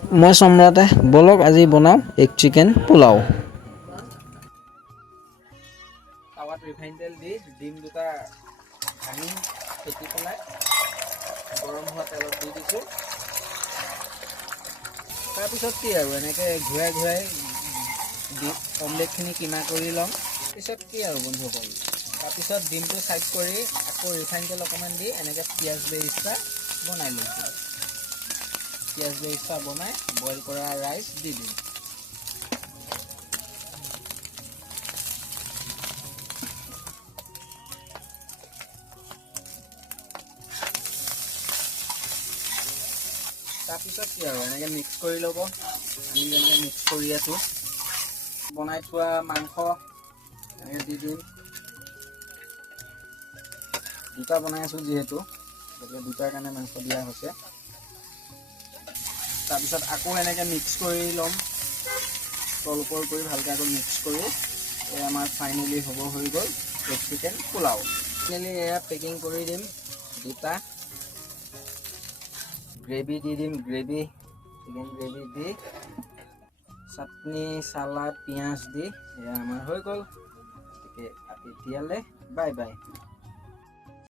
মই সম্ৰাটে বলক আজি বনাওঁ এগ চিকেন পোলাও। তাৱাত ৰিফাইন তেল দি ডিম দুটা ভাঙি ফেটি পেলাই গৰম হোৱা তেলত দি দিছোঁ। তাৰপিছত কি আৰু এনেকৈ ঘূৰাই ঘূৰাই অমলেটখিনি কিমা কৰি ল'ম। পিছত কি আৰু বন্ধুসকল, তাৰপিছত ডিমটো চাইড কৰি আকৌ ৰিফাইন তেল অকণমান দি এনেকৈ পিঁয়াজ বেৰিষ্টা বনাই লৈছোঁ। পিঁয়াজ বেৰিষ্টা বনাই বইল কৰা ৰাইচ দি দিম। তাৰপিছত কি আৰু এনেকৈ মিক্স কৰি ল'ব। আমি যেনেকৈ মিক্স কৰি আছোঁ, বনাই থোৱা মাংস এনেকৈ দি দিম। দুটা বনাই আছোঁ যিহেতু, গতিকে দুটাৰ কাৰণে মাংস দিয়া হৈছে। তাৰপিছত আকৌ এনেকৈ মিক্স কৰি ল'ম, তল ওপৰ কৰি ভালকৈ আকৌ মিক্স কৰি আমাৰ ফাইনেলি হৈ গ'ল এগ চিকেন পোলাও। ফাইনেলি এয়া পেকিং কৰি দিম। দুটা গ্ৰেভি দি দিম, চিকেন গ্ৰেভি দি চাটনি চালাড পিঁয়াজ দি এয়া আমাৰ হৈ গ'ল। গতিকে এতিয়ালৈ বাই বাই।